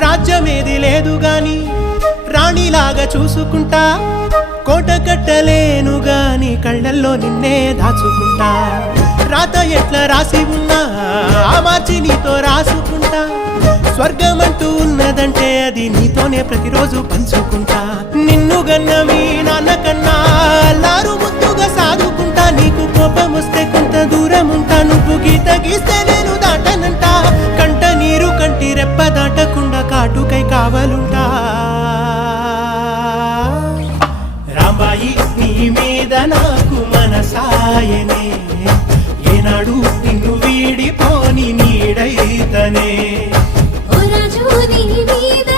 రాజ్యమేది లేదు గాని రాణిలాగా చూసుకుంటా, కోట కట్టలేను గాని కళ్ళల్లో నిన్నే దాచుకుంటా. రాత ఎట్లా రాసి ఉన్నా ఆ మార్చి నీతో రాసుకుంటా, స్వర్గమంటూ ఉన్నదంటే అది నీతోనే ప్రతిరోజు పంచుకుంటా. నిన్ను గన్న మీ నాన్నకన్నా లారు ముద్దుగా సాదుకుంటా, నీకు కోపం వస్తే కొంత దూరం ఉంటా, నువ్వు గీత గీస్తే నేను దాటనంట, కంట నీరు కంటి రెప్ప దాటకుండా కాటుకై కావలుంటా. రాంబాయి నీ మీద నాకు మనసాయనే, ఏనాడు నిన్ను వీడిపోని నీడైతనే. ఓ రాజు నీ మీద